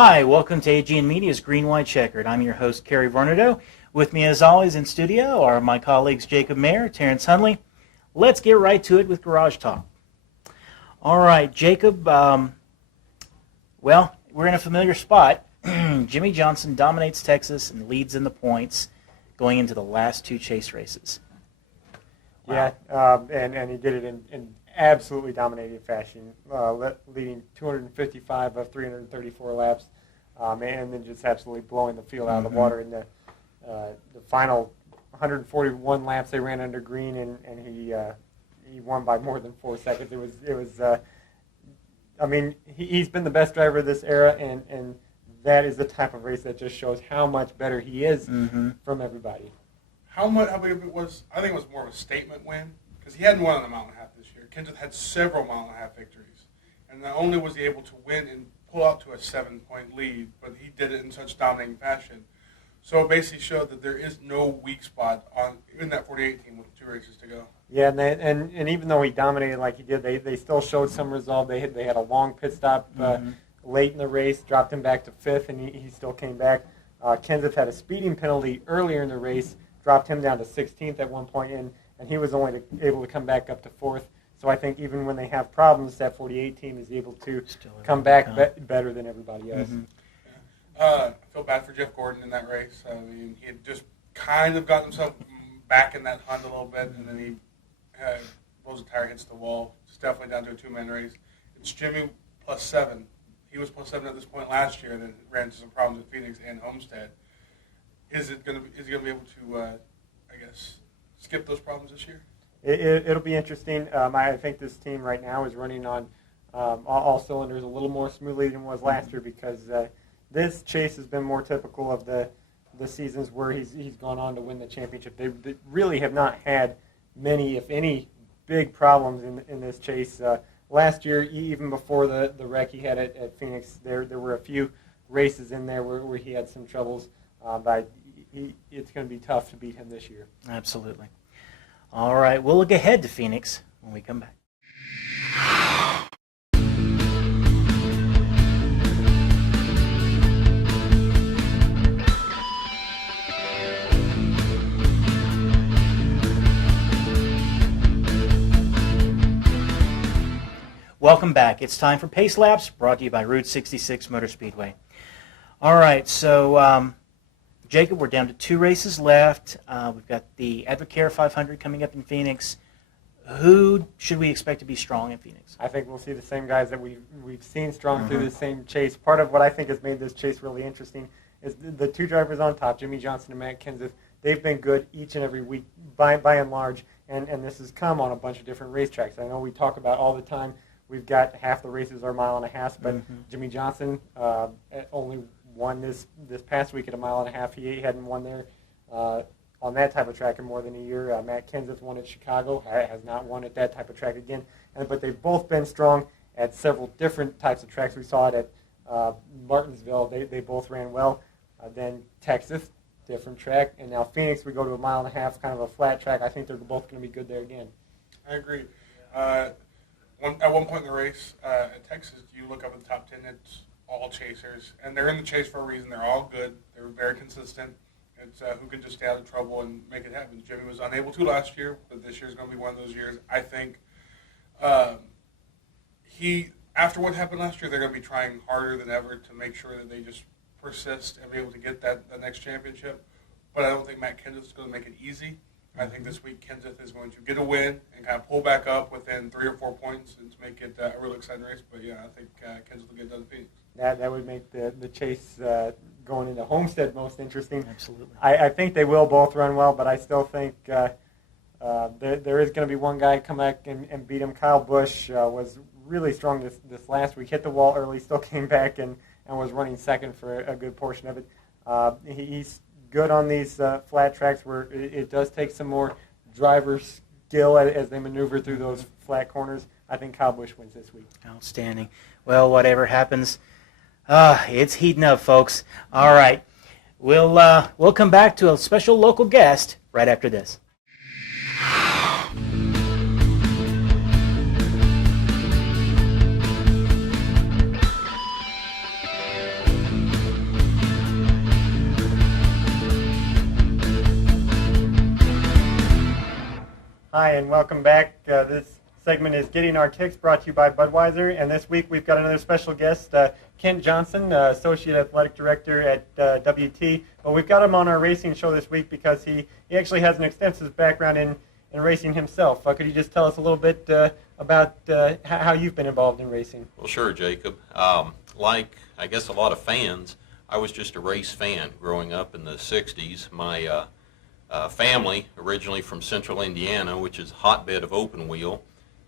Hi, welcome to AGN Media's Green White Checkered. I'm your host, Kerry Vornado. With me, as always, in studio are my colleagues Jacob Mayer, Terrence Hunley. Let's get right to it with Garage Talk. All right, Jacob, well, we're in a familiar spot. Jimmy Johnson dominates Texas and leads in the points going into the last two chase races. Wow. Yeah, and he did it in absolutely dominating fashion, leading 255 of 334 laps, and then just absolutely blowing the field out of the water in the final 141 laps. They ran under green, and he won by more than 4 seconds. It was. I mean, he's been the best driver of this era, and that is the type of race that just shows how much better he is from everybody. How big it was? I think it was more of a statement win because he hadn't won on the mile and a half this year. Kenseth had several mile and a half victories, and not only was he able to win and pull out to a 7-point lead, but he did it in such dominating fashion. So it basically showed that there is no weak spot in that 48 team with 2 races to go. Yeah, and even though he dominated like he did, they still showed some resolve. They had a long pit stop late in the race, dropped him back to 5th, and he still came back. Kenseth had a speeding penalty earlier in the race, dropped him down to 16th at one point, and he was only able to come back up to 4th. So I think even when they have problems, that 48 team is able to come back better than everybody else. I feel bad for Jeff Gordon in that race. I mean, he had just kind of gotten himself back in that hunt a little bit, and then he blows a tire, hits the wall. It's definitely down to a 2-man race. It's Jimmy plus 7. He was plus 7 at this point last year, and then ran into some problems at Phoenix and Homestead. Is he going to be able to, I guess, skip those problems this year? It'll be interesting. I think this team right now is running on all cylinders a little more smoothly than it was last year because this chase has been more typical of the seasons where he's gone on to win the championship. They really have not had many, if any, big problems in this chase. Last year, even before the wreck he had at Phoenix, there were a few races in there where he had some troubles. But it's going to be tough to beat him this year. Absolutely. All right, we'll look ahead to Phoenix when we come back. Welcome back. It's time for Pace Laps, brought to you by Route 66 Motor Speedway. All right, so Jacob, we're down to 2 races left. We've got the Advocare 500 coming up in Phoenix. Who should we expect to be strong in Phoenix? I think we'll see the same guys that we've seen strong through the same chase. Part of what I think has made this chase really interesting is the 2 drivers on top, Jimmy Johnson and Matt Kenseth. They've been good each and every week by and large, and this has come on a bunch of different racetracks. I know we talk about all the time, we've got half the races are mile and a half, but Jimmy Johnson only won this past week at a mile and a half. He hadn't won there on that type of track in more than a year. Matt Kenseth won at Chicago, has not won at that type of track again. But they've both been strong at several different types of tracks. We saw it at Martinsville. They both ran well. Then Texas, different track. And now Phoenix, we go to a mile and a half, kind of a flat track. I think they're both going to be good there again. I agree. At one point in the race at Texas, you look up at the top 10, it's all chasers, and they're in the chase for a reason. They're all good. They're very consistent. It's who can just stay out of trouble and make it happen. Jimmy was unable to last year, but this year is going to be one of those years. I think after what happened last year, they're going to be trying harder than ever to make sure that they just persist and be able to get the next championship. But I don't think Matt Kenseth is going to make it easy. I think this week Kenseth is going to get a win and kind of pull back up within 3 or 4 points and to make it a really exciting race. But yeah, I think Kenseth will get done in Phoenix. That would make the chase going into Homestead most interesting. Absolutely. I think they will both run well, but I still think there is going to be one guy come back and beat him. Kyle Busch was really strong this last week. Hit the wall early, still came back and was running second for a good portion of it. He's good on these flat tracks where it does take some more driver skill as they maneuver through those flat corners. I think Kyle Busch wins this week. Outstanding. Well, whatever happens, it's heating up, folks. All right. We'll come back to a special local guest right after this. Hi, and welcome back. This segment is Getting Our Ticks, brought to you by Budweiser. And this week we've got another special guest, Kent Johnson, Associate Athletic Director at WT. But we've got him on our racing show this week because he actually has an extensive background in racing himself. Could you just tell us a little bit about how you've been involved in racing? Well, sure, Jacob. Like, I guess, a lot of fans, I was just a race fan growing up in the 60s. My family, originally from central Indiana, which is a hotbed of open wheel,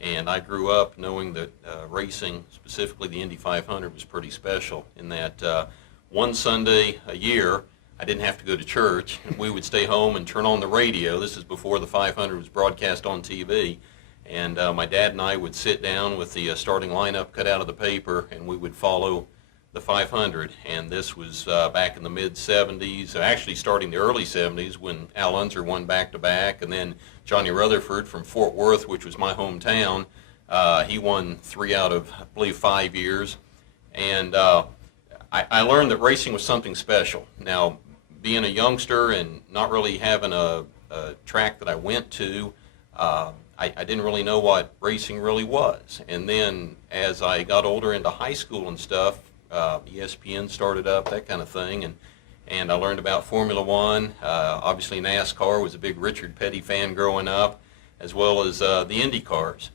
and I grew up knowing that racing, specifically the Indy 500, was pretty special in that one Sunday a year, I didn't have to go to church. We would stay home and turn on the radio. This is before the 500 was broadcast on TV. And my dad and I would sit down with the starting lineup cut out of the paper, and we would follow the 500. And this was back in the mid-'70s, actually starting the early '70s when Al Unser won back-to-back, and then Johnny Rutherford from Fort Worth, which was my hometown, he won 3 out of, I believe, 5 years. And I learned that racing was something special. Now, being a youngster and not really having a track that I went to, I didn't really know what racing really was. And then as I got older into high school and stuff, ESPN started up, that kind of thing, and I learned about Formula One. Obviously NASCAR, was a big Richard Petty fan growing up, as well as the Indy cars.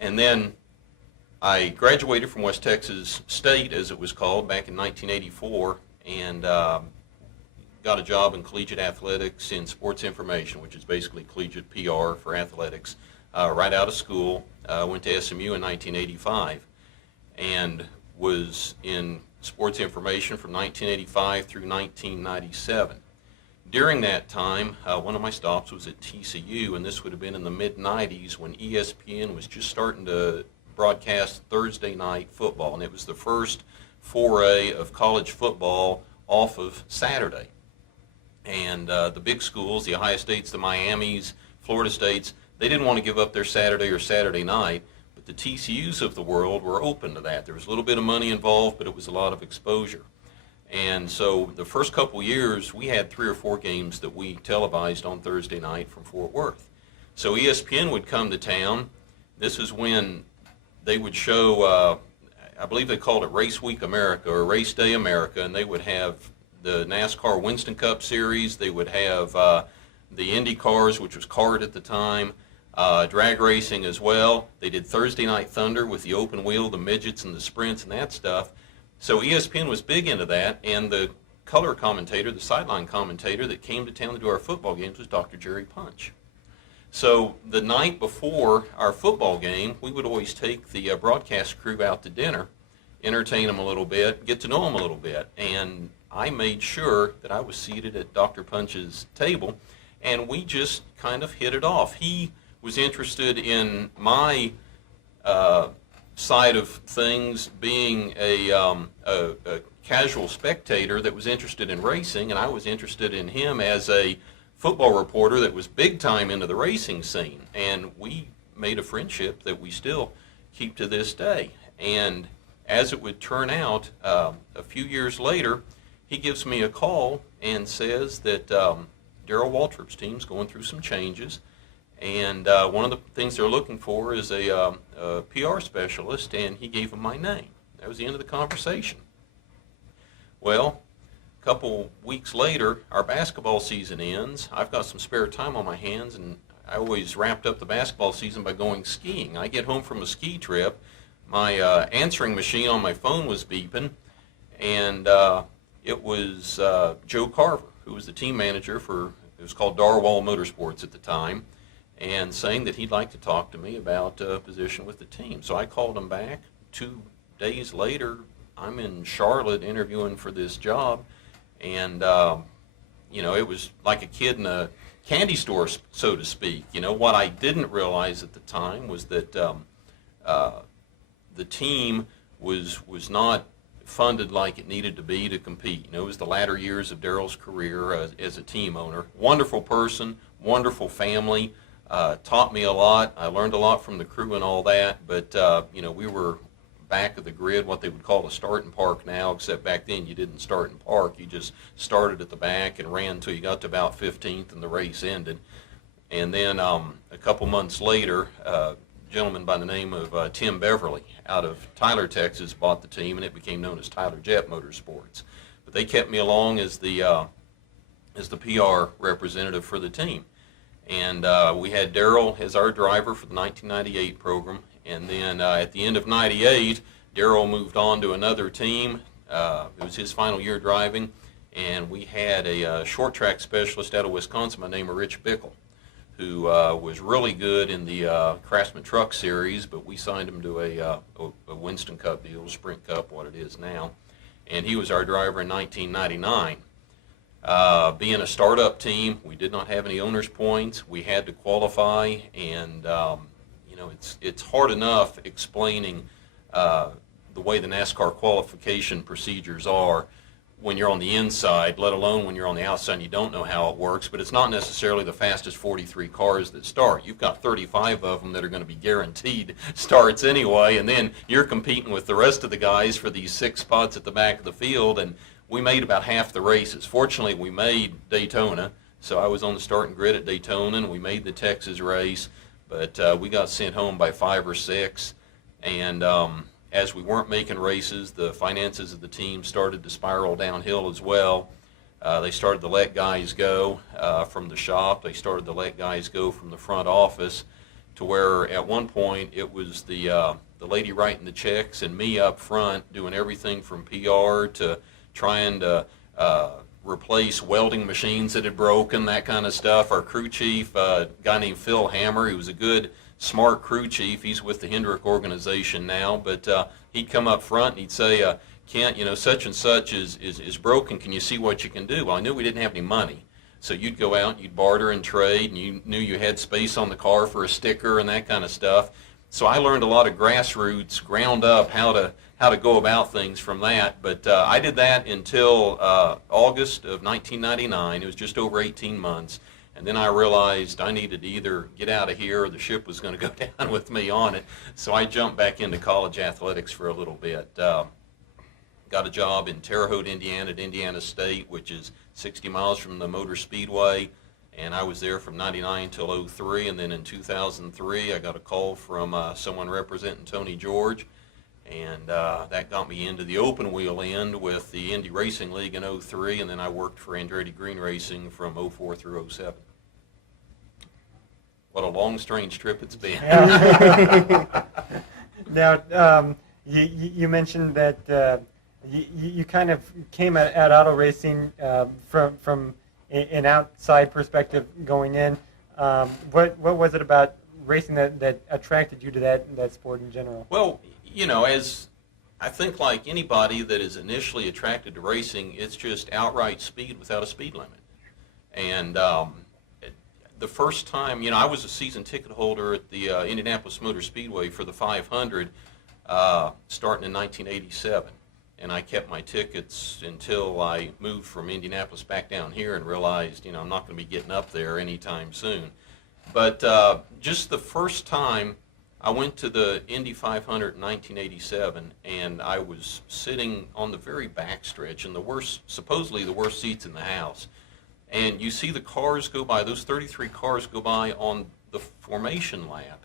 And then I graduated from West Texas State, as it was called, back in 1984, and got a job in collegiate athletics in sports information, which is basically collegiate PR for athletics, right out of school. Went to SMU in 1985 and was in sports information from 1985 through 1997. During that time, one of my stops was at TCU, and this would have been in the mid-'90s when ESPN was just starting to broadcast Thursday night football, and it was the first foray of college football off of Saturday. And the big schools, the Ohio States, the Miamis, Florida States, they didn't want to give up their Saturday or Saturday night, but the TCUs of the world were open to that. There was a little bit of money involved, but it was a lot of exposure. And so the first couple years, we had 3 or 4 games that we televised on Thursday night from Fort Worth. So ESPN would come to town. This is when they would show, I believe they called it Race Week America or Race Day America, and they would have the NASCAR Winston Cup Series. They would have the Indy cars, which was card at the time, drag racing as well. They did Thursday Night Thunder with the open wheel, the midgets and the sprints and that stuff. So ESPN was big into that, and the color commentator, the sideline commentator that came to town to do our football games was Dr. Jerry Punch. So the night before our football game, we would always take the broadcast crew out to dinner, entertain them a little bit, get to know them a little bit, and I made sure that I was seated at Dr. Punch's table, and we just kind of hit it off. He was interested in my side of things, being a casual spectator that was interested in racing, and I was interested in him as a football reporter that was big time into the racing scene. And we made a friendship that we still keep to this day. And as it would turn out, a few years later, he gives me a call and says that Darrell Waltrip's team's going through some changes, and one of the things they're looking for is a PR specialist, and he gave him my name. That was the end of the conversation. Well, a couple weeks later, our basketball season ends. I've got some spare time on my hands, and I always wrapped up the basketball season by going skiing. I get home from a ski trip. My answering machine on my phone was beeping, and it was Joe Carver, who was the team manager for, it was called Darwall Motorsports at the time, and saying that he'd like to talk to me about a position with the team. So I called him back. 2 days later, I'm in Charlotte interviewing for this job, and you know, it was like a kid in a candy store, so to speak. You know, what I didn't realize at the time was that the team was not funded like it needed to be to compete. You know, it was the latter years of Darrell's career as a team owner. Wonderful person, wonderful family, taught me a lot. I learned a lot from the crew and all that, but you know, we were back of the grid, what they would call a start and park now, except back then you didn't start and park. You just started at the back and ran until you got to about 15th and the race ended. And then a couple months later, a gentleman by the name of Tim Beverly out of Tyler, Texas, bought the team, and it became known as Tyler Jet Motorsports. But they kept me along as the PR representative for the team. And we had Darrell as our driver for the 1998 program. And then at the end of '98, Darrell moved on to another team. It was his final year driving. And we had a short track specialist out of Wisconsin by the name of Rich Bickle, who was really good in the Craftsman Truck Series, but we signed him to a Winston Cup deal, Sprint Cup, what it is now. And he was our driver in 1999. Being a startup team, we did not have any owner's points. We had to qualify, and it's hard enough explaining the way the NASCAR qualification procedures are when you're on the inside, let alone when you're on the outside and you don't know how it works. But it's not necessarily the fastest 43 cars that start. You've got 35 of them that are going to be guaranteed starts anyway, and then you're competing with the rest of the guys for these 6 spots at the back of the field. And we made about half the races. Fortunately, we made Daytona, so I was on the starting grid at Daytona, and we made the Texas race, but we got sent home by 5 or 6, and as we weren't making races, the finances of the team started to spiral downhill as well. They started to let guys go from the shop. They started to let guys go from the front office, to where at one point it was the lady writing the checks and me up front doing everything from PR to trying to replace welding machines that had broken, that kind of stuff. Our crew chief, a guy named Phil Hammer, he was a good, smart crew chief. He's with the Hendrick organization now, but he'd come up front and he'd say, Kent, such and such is broken. Can you see what you can do? Well, I knew we didn't have any money. So you'd go out, you'd barter and trade, and you knew you had space on the car for a sticker and that kind of stuff. So I learned a lot of grassroots, ground up, how to go about things from that. But I did that until August of 1999. It was just over 18 months. And then I realized I needed to either get out of here or the ship was going to go down with me on it. So I jumped back into college athletics for a little bit. Got a job in Terre Haute, Indiana at Indiana State, which is 60 miles from the Motor Speedway. And I was there from 99 till 03, and then in 2003 I got a call from someone representing Tony George, and that got me into the open wheel end with the Indy Racing League in 03, and then I worked for Andretti Green Racing from 04 through 07. What a long, strange trip it's been. Yeah. Now, you mentioned that you kind of came at auto racing from an outside perspective going in. What was it about racing that attracted you to that sport in general? Well, as I think like anybody that is initially attracted to racing, it's just outright speed without a speed limit. And the first time, I was a season ticket holder at the Indianapolis Motor Speedway for the 500 starting in 1987. And I kept my tickets until I moved from Indianapolis back down here and realized, I'm not going to be getting up there anytime soon. But just the first time I went to the Indy 500 in 1987, and I was sitting on the very back stretch in supposedly the worst seats in the house. And you see the cars go by, those 33 cars go by on the formation lap,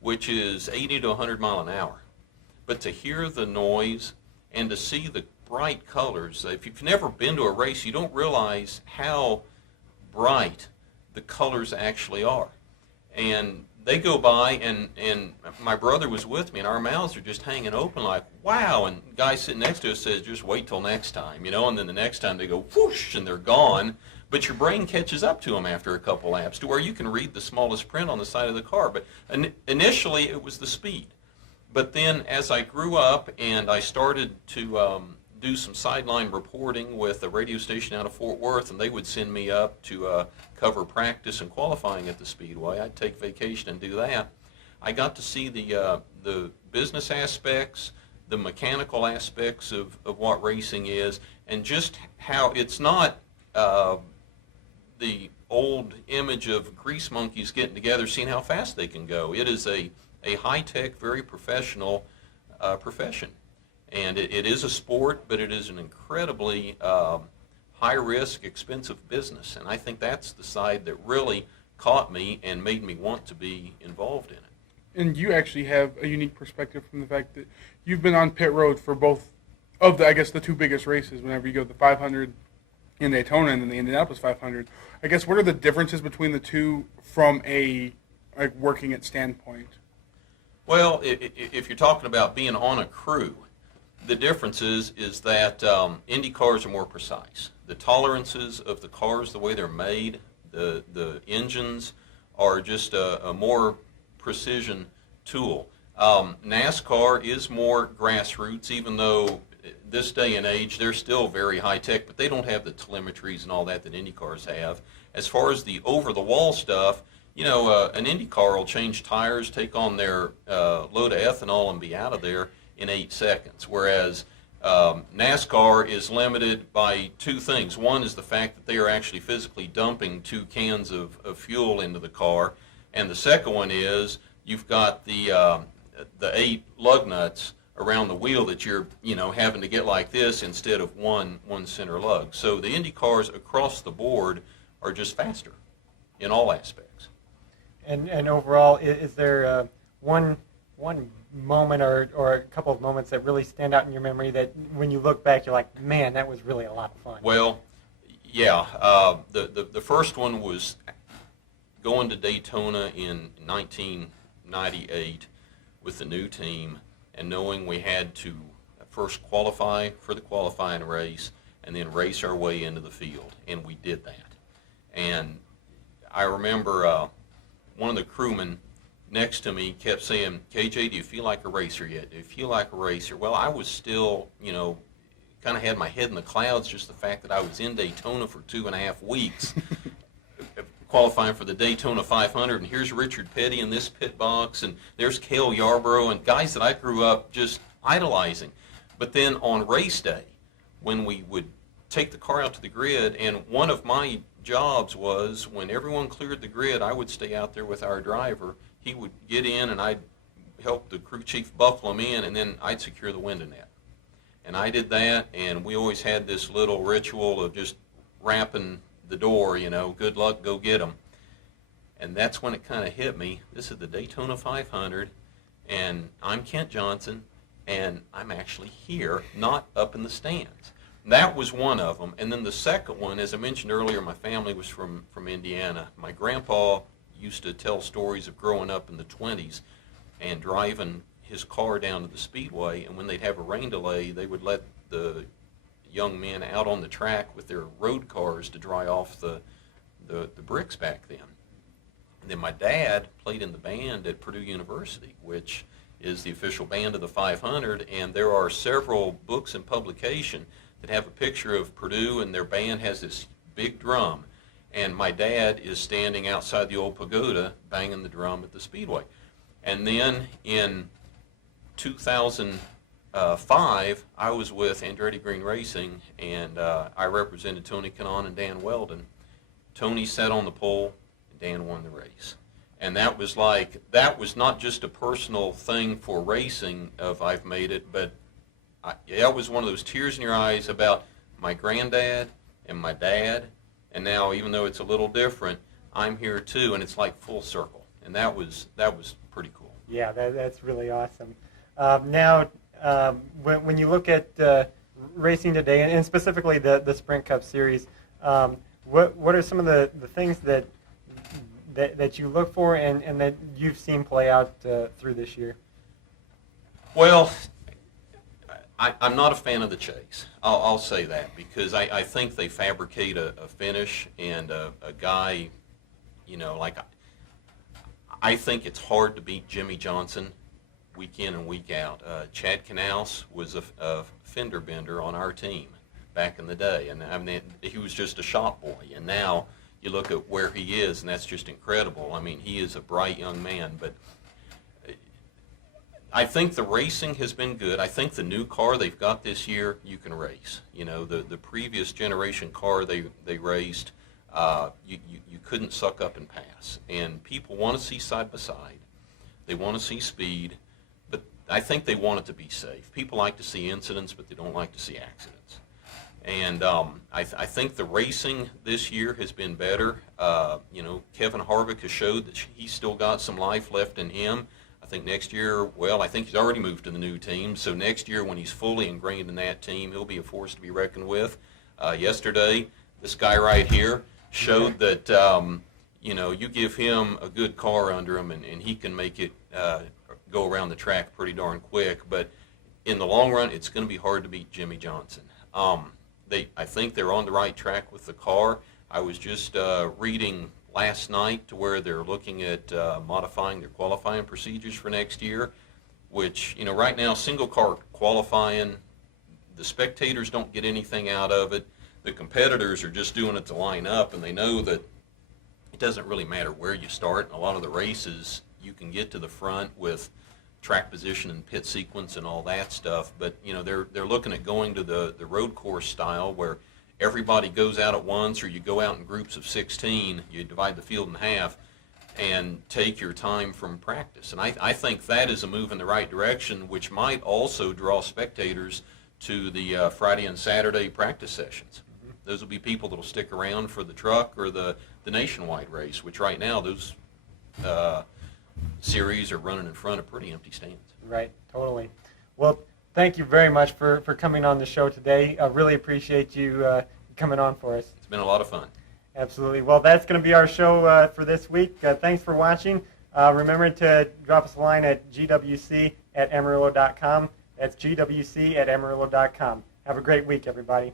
which is 80 to 100 mile an hour. But to hear the noise and to see the bright colors, if you've never been to a race, you don't realize how bright the colors actually are. And they go by, and my brother was with me, and our mouths are just hanging open like, wow. And the guy sitting next to us says, just wait till next time, and then the next time they go whoosh, and they're gone. But your brain catches up to them after a couple laps to where you can read the smallest print on the side of the car. But initially, it was the speed. But then as I grew up and I started to do some sideline reporting with a radio station out of Fort Worth, and they would send me up to cover practice and qualifying at the Speedway, I'd take vacation and do that. I got to see the business aspects, the mechanical aspects of what racing is, and just how it's not the old image of grease monkeys getting together, seeing how fast they can go. It is a high-tech, very professional profession. And it is a sport, but it is an incredibly high-risk, expensive business. And I think that's the side that really caught me and made me want to be involved in it. And you actually have a unique perspective from the fact that you've been on pit road for both of the, I guess, the two biggest races. Whenever you go the 500 in Daytona and then the Indianapolis 500, I guess what are the differences between the two from a working it standpoint? Well, if you're talking about being on a crew, the difference is that Indy cars are more precise. The tolerances of the cars, the way they're made, the engines are just a more precision tool. NASCAR is more grassroots, even though this day and age they're still very high tech, but they don't have the telemetries and all that Indy cars have. As far as the over-the-wall stuff, an Indy car will change tires, take on their load of ethanol, and be out of there in 8 seconds. Whereas NASCAR is limited by two things. One is the fact that they are actually physically dumping 2 cans of fuel into the car, and the second one is you've got the 8 lug nuts around the wheel that you're having to get like this instead of one center lug. So the Indy cars across the board are just faster in all aspects. And overall, is there one moment or a couple of moments that really stand out in your memory that when you look back, you're like, man, that was really a lot of fun? Well, yeah. The first one was going to Daytona in 1998 with the new team and knowing we had to first qualify for the qualifying race and then race our way into the field, and we did that. And I remember one of the crewmen next to me kept saying, KJ, do you feel like a racer yet? Do you feel like a racer? Well, I was still, kind of had my head in the clouds, just the fact that I was in Daytona for 2.5 weeks qualifying for the Daytona 500, and here's Richard Petty in this pit box, and there's Cale Yarborough, and guys that I grew up just idolizing. But then on race day, when we would take the car out to the grid, and one of my jobs was when everyone cleared the grid, I would stay out there with our driver. He would get in, and I'd help the crew chief buckle him in, and then I'd secure the window net. And I did that, and we always had this little ritual of just rapping the door, good luck, go get 'em. And that's when it kind of hit me. This is the Daytona 500, and I'm Kent Johnson, and I'm actually here, not up in the stands. That was one of them. And then the second one, as I mentioned earlier, my family was from Indiana. My grandpa used to tell stories of growing up in the 20s and driving his car down to the speedway, and when they'd have a rain delay, they would let the young men out on the track with their road cars to dry off the bricks back then. And then my dad played in the band at Purdue University, which is the official band of the 500, and there are several books in publication that have a picture of Purdue, and their band has this big drum, and my dad is standing outside the old pagoda banging the drum at the speedway. And then in 2005, I was with Andretti Green Racing, and I represented Tony Kanaan and Dan Weldon. Tony sat on the pole, and Dan won the race. And that was not just a personal thing for racing of I've made it, but that was one of those tears in your eyes about my granddad and my dad, and now even though it's a little different, I'm here too, and it's like full circle. And that was pretty cool. Yeah, that's really awesome. Now, when you look at racing today, and specifically the Sprint Cup Series, what are some of the things that you look for and that you've seen play out through this year? Well, I'm not a fan of the chase. I'll say that, because I think they fabricate a finish, and a guy, I think it's hard to beat Jimmy Johnson week in and week out. Chad Knaus was a fender bender on our team back in the day, and I mean, he was just a shop boy, and now you look at where he is, and that's just incredible. I mean, he is a bright young man, but I think the racing has been good. I think the new car they've got this year, you can race. The previous generation car they raced, you couldn't suck up and pass. And people want to see side by side. They want to see speed, but I think they want it to be safe. People like to see incidents, but they don't like to see accidents. And I think the racing this year has been better. Kevin Kevin Harvick has showed that he's still got some life left in him. I think next year, well, I think he's already moved to the new team. So next year, when he's fully ingrained in that team, he'll be a force to be reckoned with. Yesterday, this guy right here showed that, you give him a good car under him, and he can make it go around the track pretty darn quick. But in the long run, it's going to be hard to beat Jimmy Johnson. I think they're on the right track with the car. I was just reading last night to where they're looking at modifying their qualifying procedures for next year, which, right now, single car qualifying, the spectators don't get anything out of it. The competitors are just doing it to line up, and they know that it doesn't really matter where you start. In a lot of the races, you can get to the front with track position and pit sequence and all that stuff, but they're looking at going to the road course style where everybody goes out at once, or you go out in groups of 16, you divide the field in half and take your time from practice. And I think that is a move in the right direction, which might also draw spectators to the Friday and Saturday practice sessions. Those will be people that will stick around for the truck or the nationwide race, which right now those series are running in front of pretty empty stands. Right, totally. Well, thank you very much for coming on the show today. I really appreciate you coming on for us. It's been a lot of fun. Absolutely. Well, that's going to be our show for this week. Thanks for watching. Remember to drop us a line at gwc@amarillo.com. That's gwc@amarillo.com. Have a great week, everybody.